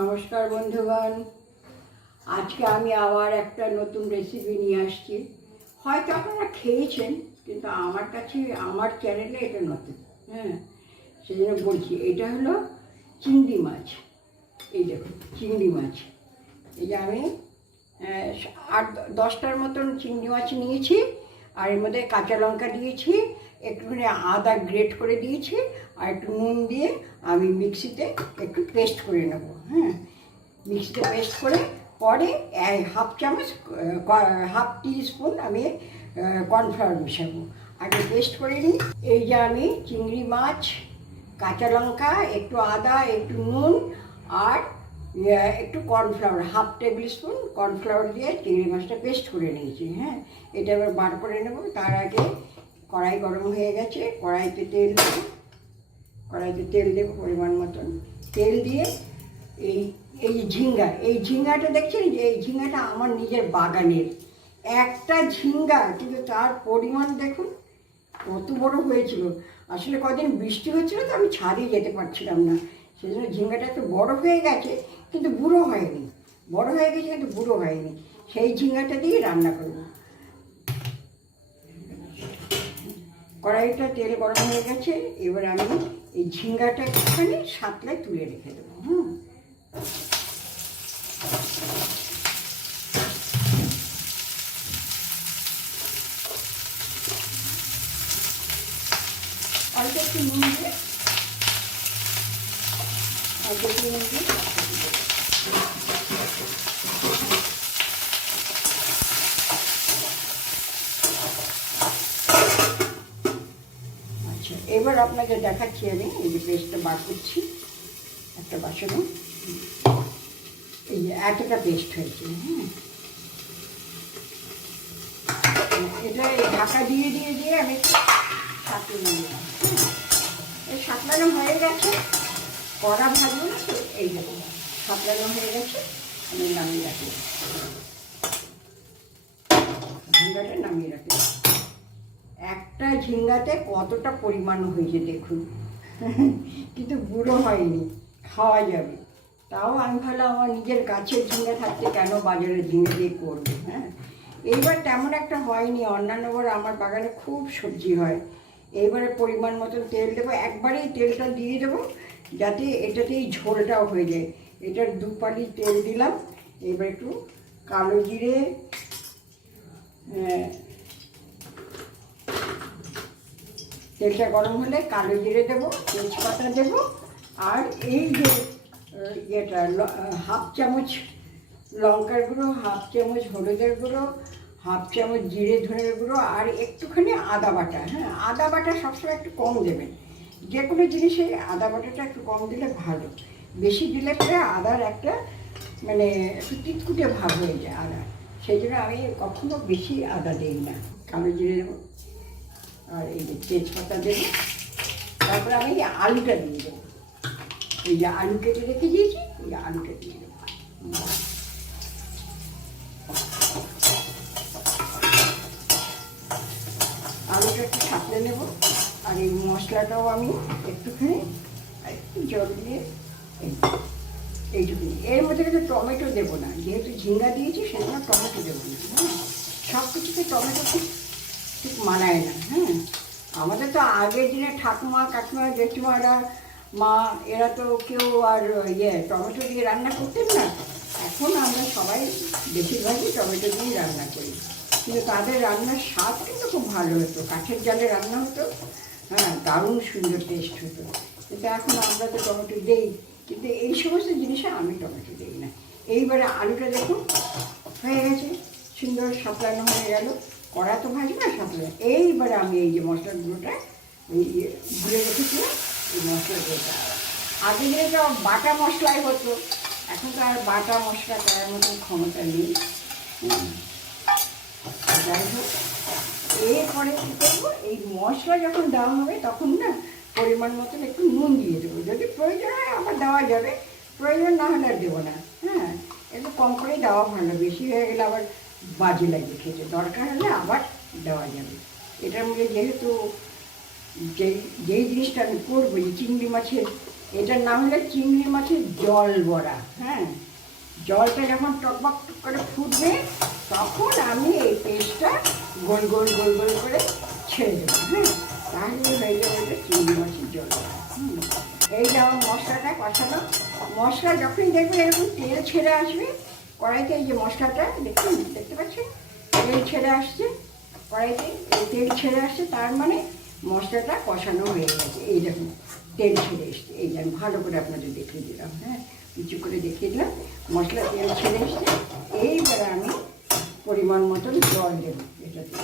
নমস্কার বন্ধুগণ, আজকে আমি আবার একটা নতুন রেসিপি নিয়ে আসছি। হয়তো আপনারা খেয়েছেন, কিন্তু আমার কাছে আমার চ্যানেলে এটা নতুন। সেই জন্য বলছি, এটা হলো চিংড়ি মাছ। এই দেখুন চিংড়ি মাছ, এই যে আমি 8-10টার মতন চিংড়ি মাছ নিয়েছি, আর এর মধ্যে কাঁচা লঙ্কা দিয়েছি, একটুখানি আদা গ্রেট করে দিয়েছি, আর একটু নুন দিয়ে আমি মিক্সিতে একটু পেস্ট করে নেব। মিক্সিতে পেস্ট করে পরে হাফ টিস্পুন আমি কর্নফ্লাওয়ার মেশাবো। আগে পেস্ট করে নিই। এই যে আমি চিংড়ি মাছ, কাঁচা লঙ্কা, একটু আদা, একটু নুন আর একটু cornflour, half table spoon cornflour দিয়ে চিংড়ি মাছটা পেস্ট করে নিয়েছি। এটা এবার বার করে নেব। তার আগে কড়াই গরম হয়ে গেছে, কড়াইতে তেল দেবো পরিমাণ মতন। তেল দিয়ে এই ঝিঙ্গাটা দেখছেন, যে এই ঝিঙ্গাটা আমার নিজের বাগানের একটা ঝিঙ্গা, কিন্তু তার পরিমাণ দেখুন কত বড় হয়েছিল। আসলে কদিন বৃষ্টি হচ্ছিল তো আমি ছাড়িয়ে যেতে পারছিলাম না, সেই জন্য ঝিঙ্গাটা একটু বড় হয়ে গেছে, কিন্তু বুড়ো হয়নি। বড় হয়ে গেছে কিন্তু বুড়ো হয়নি। সেই ঝিঙ্গাটা দিয়ে রান্না করব। কড়াইটা তেল গরম হয়ে গেছে, এবার আমি এই ঝিঙ্গাটা একটুখানি সাঁতলায় তুলে রেখে দেবো। অল্প একটু নুন দিয়ে আচ্ছা, এবার আপনাকে দেখাচ্ছি আমি এই যে পেস্টটা বার করছি একটা বাসনে। এই যে এতটা পেস্ট হয়েছে। এটা ঢাকা দিয়ে আমি সাঁতলে নিলাম। এই সাঁতলানো হয়ে গেছে, কড়া ভাজবো না তো, এই দেখুন সাঁতলানো হয়ে গেছে, আমি নামিয়ে রাখি। ঝিঙ্গাটা নামিয়ে রাখি। একটা ঝিঙ্গাতে কতটা পরিমাণ হয়েছে দেখুন, কিন্তু বুড়ো হয়নি, খাওয়া যাবে। তাও আমি ভালো, আমার নিজের গাছের ঝিঙ্গা থাকতে কেন বাজারের ঝিঙ্গা দিয়ে করবো। এইবার তেমন একটা হয়নি, অন্যান্যবার আমার বাগানে খুব সবজি হয়। এইবারে পরিমাণ মতন তেল দেবো, একবারেই তেলটা দিয়ে দেবো, যাতে এটাতেই ঝোলটাও হয়ে যায়। এটার 2 পালি তেল দিলাম। এবার একটু কালো জিরে, তেলটা গরম হলে কালো জিরে দেবো, তেজপাতা দেবো, আর এই যে হাফ চামচ লঙ্কার গুঁড়ো, হাফ চামচ হলুদের গুঁড়ো, হাফ চামচ জিরে ধনের গুঁড়ো, আর একটুখানি আদা বাটা। আদা বাটা সবসময় একটু কম দেবেন, যে কোনো জিনিসে আদা বাটাটা একটু কম দিলে ভালো। বেশি দিলে পরে আদার একটা মানে একটু তিতকুটে ভাব হয়ে যায় আদা, সেই জন্য আমি কখনো বেশি আদা দিই না। কালো জিরে দেবো, আর এই যে তেজপাতা দেবো। তারপরে আমি আলুটা দিয়ে দেবো। এই যে আলু কেটে রেখে দিয়েছি, এই আলুটা দিয়ে দেবো। আলুটা একটু সাঁতলে নেব। আর এই মশলাটাও আমি একটুখানি একটু জল দিয়ে এইটুকুনি। এর মধ্যে কিন্তু টমেটো দেবো না, যেহেতু ঝিঙ্গা দিয়েছি সেজন্য টমেটো দেবো না। সব কিছুতে টমেটো ঠিক মানায় না। আমাদের তো আগের দিনে ঠাকুমা, কাকিমা, জেঠিমারা, মা, এরা তো কেউ আর টমেটো দিয়ে রান্না করতেন না। এখন আমরা সবাই বেশিরভাগই টমেটো দিয়েই রান্না করি, কিন্তু তাদের রান্নার স্বাদ কিন্তু খুব ভালো হতো। কাঠের জালে রান্না হতো, দারুণ সুন্দর টেস্ট হতো। কিন্তু এখন আমরা তো টমেটো দিই, কিন্তু এই সমস্ত জিনিসে আমি টমেটো দিই না। এইবারে আলুটা দেখুন হয়ে গেছে, সুন্দর সাঁতলানো হয়ে গেল। কড়া তো ভাজবে না, সাঁতলানো। এইবারে আমি এই যে মশলাগুলোটা গুঁড়ে রেখেছিলাম, এই মশলাগুলোটা আগে যেটা বাটা মশলাই হতো, এখন তো আর বাটা মশলা করার মতো ক্ষমতা নেই। যাই হোক, এরপরে কী করবো, এই মশলা যখন দেওয়া হবে তখন না পরিমাণ মতন একটু নুন দিয়ে দেবো। যদি প্রয়োজন হয় আবার দেওয়া যাবে, প্রয়োজন না হলে আর দেবো না। একটু কম করেই দেওয়া ভালো, বেশি হয়ে গেলে আবার বাজে লাগে খেতে। দরকার হলে আবার দেওয়া যাবে। এটার মধ্যে যেহেতু যেই জিনিসটা আমি করবো, এই চিংড়ি মাছের এটার নাম হলো চিংড়ি মাছের জল বড়া। হ্যাঁ, জলটা যখন টকবক করে ফুটবে তখন আমি এই পেস্টটা গোল গোল গোল গোল করে ছেড়ে দেবো। হ্যাঁ, তাহলে হয়ে যাবে এটা চিংড়ি মাছের জল বড়া। এই যেমন মশলাটা কষানো, মশলা যখনই দেখবে এরকম তেল ছেড়ে আসবে কড়াইতে, এই যে মশলাটা দেখতে পাচ্ছেন তেল ছেড়ে আসছে কড়াইতে, এই তেল ছেড়ে আসছে, তার মানে মশলাটা কষানো হয়ে গেছে। এই দেখুন তেল ছেড়ে এসছে, এই যে আমি ভালো করে আপনাদের দেখিয়ে দিলাম। হ্যাঁ, কিছু করে দেখিয়ে দিলাম, মশলা তেল ছেড়ে এসছে। এইবারে আমি পরিমাণ মতন জল দেবো এটাতে,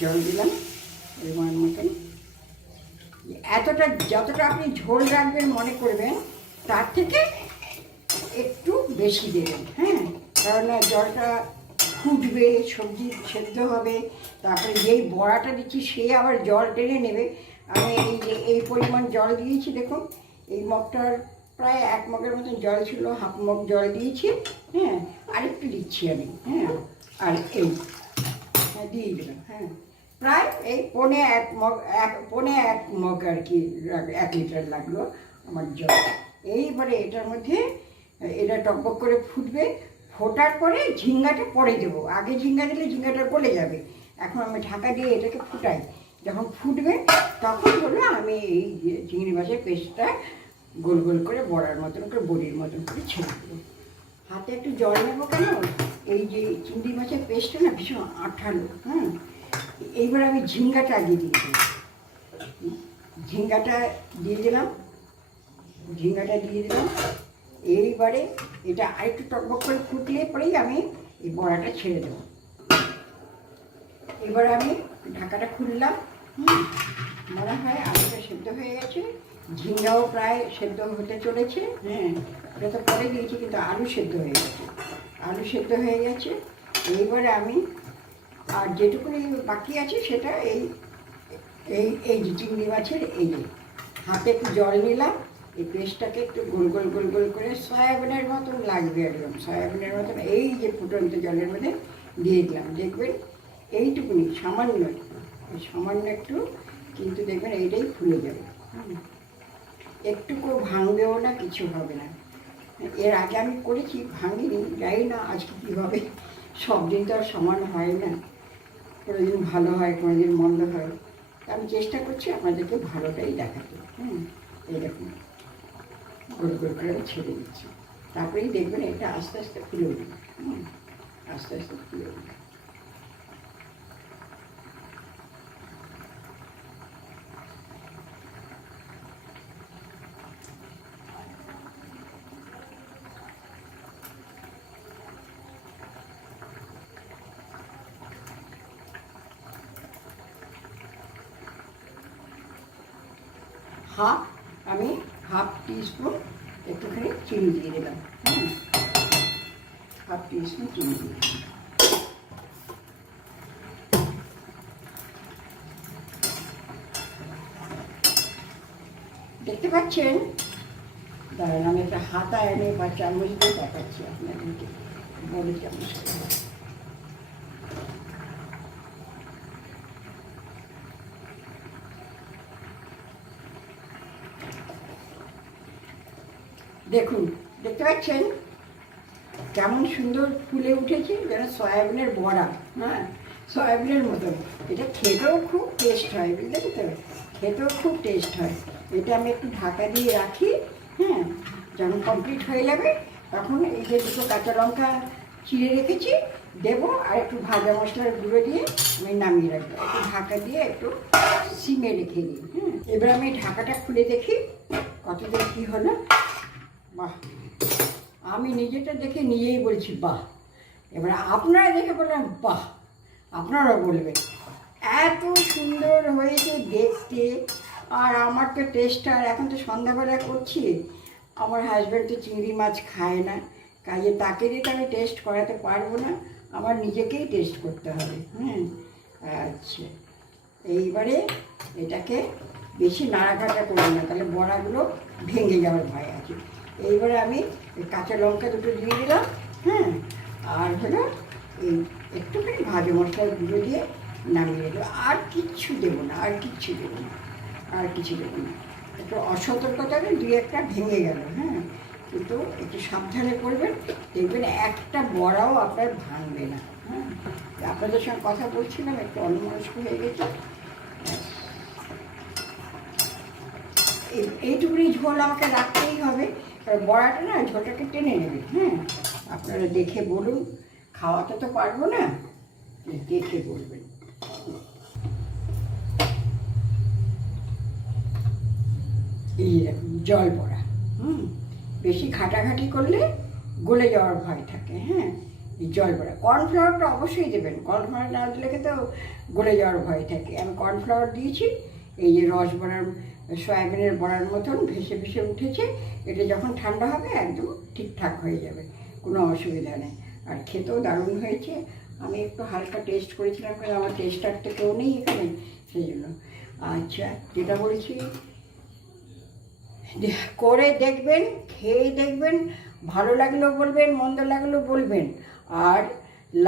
জল দিলাম পরিমাণ মতন। এতটা যতটা আপনি ঝোল রাখবেন মনে করবেন তার থেকে একটু বেশি দেবেন। হ্যাঁ, কারণ জলটা ফুটবে, সবজি সেদ্ধ হবে, তারপরে যেই বড়াটা দিচ্ছি সে আবার জল টেনে নেবে। আমি এই যে এই পরিমাণ জল দিয়েছি, দেখুন এই মগটার প্রায় 1 মগের মতন জল ছিল, হাফ মগ জল দিয়েছি। হ্যাঁ, আরেকটু দিচ্ছি আমি। হ্যাঁ, আর এই দিয়ে দিলাম। হ্যাঁ, প্রায় এই পৌনে এক মগ আর কি, 1 লিটার লাগলো আমার জল। এইবারে এটার মধ্যে এটা টকবক করে ফুটবে, ফোটার পরে ঝিঙ্গাটা পরে দেবো। আগে ঝিঙ্গা দিলে ঝিঙ্গাটা গলে যাবে। এখন আমি ঢাকা দিয়ে এটাকে ফুটাই, যখন ফুটবে তখন হলো আমি এই চিংড়ি মাছের পেস্টটা গোল গোল করে বড়ার মতন করে, বড়ির মতন করে ছেড়ে দেবো। হাতে একটু জল নেবো কেন, এই যে চিংড়ি মাছের পেস্টটা না ভীষণ আঠালো। হ্যাঁ, এইবার আমি ঝিঙ্গাটা আগে দিয়ে দেবো। ঝিঙ্গাটা দিয়ে দিলাম, এইবারে এটা আরেকটু টকবক করে ফুটলে পরেই আমি এই বড়াটা ছেড়ে দেবো। এবার আমি ঢাকাটা খুললাম। মনে হয় আলুটা সেদ্ধ হয়ে গেছে, ঝিঙ্গাও প্রায় সেদ্ধ হতে চলেছে। হ্যাঁ, ওটা তো পরে দিয়েছি, কিন্তু আলু সেদ্ধ হয়ে গেছে। এইবারে আমি আর যেটুকুনি বাকি আছে সেটা এই এই এই যে চিংড়ি মাছের এই যে হাতে একটু জল নিলাম, এই পেস্টটাকে একটু গোল গোল গোল গোল করে সয়াবিনের মতন লাগবে, একদম সয়াবিনের মতন এই যে ফুটন্ত জলের মধ্যে দিয়ে দিলাম। দেখবেন এইটুকুনি সামান্য একটু, কিন্তু দেখবেন এইটাই ফুলে যাবে। একটুকু ভাঙবেও না, কিছু হবে না। এর আগে আমি করেছি, ভাঙিনি, যাই না আজকে কী হবে। সব দিন তো আর সমান হয় না, কোনোদিন ভালো হয়, কোনোদিন মন্দ হয়। আমি চেষ্টা করছি আপনাদেরকে ভালোটাই দেখাতে। এই দেখুন গোল গোল করে আমি ছেড়ে দিচ্ছি, তারপরেই দেখবেন এটা আস্তে আস্তে ফুলে উঠবে। আস্তে আস্তে ফুলে উঠবে। আমি হাফ টিস্পুন একটুখানি চিনি দিয়ে দিলাম। হাফ টিস্পুন চিনি দিয়ে দিলাম। দেখতে পাচ্ছেন, দাঁড়ান আমি একটা হাতা এনে বা চামচ দিয়ে দেখাচ্ছি আপনাদেরকে, বড় চামচ। দেখুন, দেখতে পাচ্ছেন কেমন সুন্দর ফুলে উঠেছে, যেন সয়াবিনের বড়া। হ্যাঁ, সয়াবিনের মতন। এটা খেতেও খুব টেস্ট হয়, বুঝলেন তো, খেতেও খুব টেস্ট হয়। এটা আমি একটু ঢাকা দিয়ে রাখি। হ্যাঁ, যখন কমপ্লিট হয়ে যাবে তখন এই যে 2টো কাঁচা লঙ্কা চিড়ে রেখেছি দেবো, আর একটু ভাজা মশলার গুঁড়ো দিয়ে আমি নামিয়ে রাখবো। একটু ঢাকা দিয়ে একটু সিমে রেখে দিই। এবার আমি ঢাকাটা খুলে দেখি কতদিন কী হলো। বাহ, আমি নিজেটা দেখে নিজেই বলছি বাহ। এবার আপনারা দেখে বললেন বাহ, আপনারাও বলবেন এত সুন্দর হয়েছে দেখতে। আর আমার তো টেস্টটা, আর এখন তো সন্ধ্যাবেলা করছি, আমার হাজব্যান্ড তো চিংড়ি মাছ খায় না, কাজে তাকে দিয়ে তো আমি টেস্ট করাতে পারবো না, আমার নিজেকেই টেস্ট করতে হবে। আচ্ছা, এইবারে এটাকে বেশি নাড়াঘাটা করবো না, তাহলে বড়াগুলো ভেঙে যাওয়ার ভয় আছে। এইবারে আমি কাঁচা লঙ্কা 2টো দিয়ে দিলাম। আর হলো এই একটুখানি ভাজা মশলার গুঁড়ো দিয়ে নামিয়ে দেবো। আর কিচ্ছু দেবো না, আর কিচ্ছু দেবো না, আর কিছু দেবো না। একটু অসতর্কতাতে দুই একটা ভেঙে গেল, হ্যাঁ, কিন্তু একটু সাবধানে করবেন, দেখবেন একটা বড়াও আপনার ভাঙবে না। হ্যাঁ, আপনাদের সঙ্গে কথা বলছিলাম, একটু অন্যমনস্ক হয়ে গেছে। এইটুকুনি ঝোল আমাকে রাখতেই হবে, কারণ বড়াটা না ঝোলটাকে টেনে নেবে। হ্যাঁ, আপনারা দেখে বলুন, খাওয়াতে তো পারবো না, দেখে বলবেন। এই দেখুন জল বড়া, বেশি ঘাটাঘাটি করলে গলে যাওয়ার ভয় থাকে। হ্যাঁ, এই জল বড়া, কর্নফ্লাওয়ারটা অবশ্যই দেবেন, কর্নফ্লাওয়ার না দিলে কিন্তু গলে যাওয়ার ভয় থাকে। আমি কর্নফ্লাওয়ার দিয়েছি, এই যে রস বড়ার সয়াবিনের বড়ার মতন ভেসে ভেসে উঠেছে। এটা যখন ঠান্ডা হবে একদম ঠিকঠাক হয়ে যাবে, কোনো অসুবিধা নেই। আর খেতেও দারুণ হয়েছে। আমি একটু হালকা টেস্ট করেছিলাম, কারণ আমার টেস্টার তো কেউ নেই এখানে, সেই জন্য। আচ্ছা, যেটা বলছি, করে দেখবেন, খেয়ে দেখবেন, ভালো লাগলেও বলবেন, মন্দ লাগলেও বলবেন। আর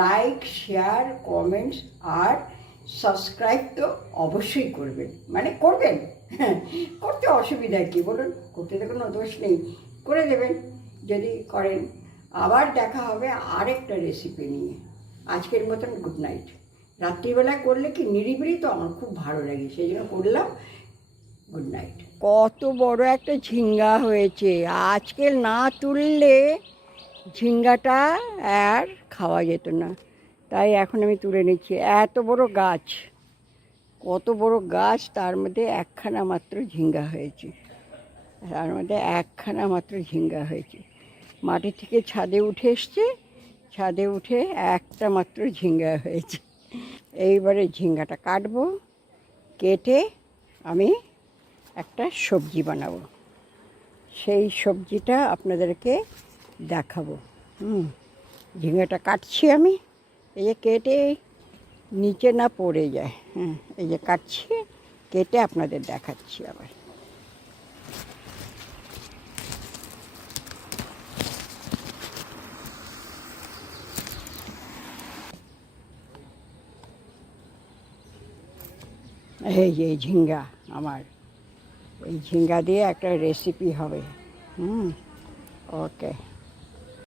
লাইক, শেয়ার, কমেন্টস আর সাবস্ক্রাইব তো অবশ্যই করবেন, মানে করবেন। হ্যাঁ, করতে অসুবিধা কী বলুন, করতে তো কোনো দোষ নেই, করে দেবেন যদি করেন। আবার দেখা হবে আরেকটা রেসিপি নিয়ে। আজকের মতন গুড নাইট। রাত্রিবেলায় করলে কি নিরিবিলি তো আমার খুব ভালো লাগে, সেই জন্য করলাম। Good night. কত বড় একটা ঝিঙ্গা হয়েছে, আজকে না তুললে ঝিঙ্গাটা আর খাওয়া যেত না, তাই এখন আমি তুলে নিচ্ছি। এত বড় গাছ, কত বড় গাছ, তার মধ্যে একখানা মাত্র ঝিঙ্গা হয়েছে, তার মধ্যে একখানা মাত্র ঝিঙ্গা হয়েছে। মাটি থেকে ছাদে উঠে এসছে, ছাদে উঠে একটা মাত্র ঝিঙ্গা হয়েছে। এইবারে ঝিঙ্গাটা কাটবো, কেটে আমি একটা সবজি বানাবো, সেই সবজিটা আপনাদেরকে দেখাবো। ঝিঙ্গাটা কাটছি আমি, এই যে কেটে নিচে না পড়ে যায়। হ্যাঁ, এই যে কাটছি, কেটে আপনাদের দেখাচ্ছি আবার। এই যে ঝিঙ্গা আমার, এই ঝিঙ্গা দিয়ে একটা রেসিপি হবে। ওকে।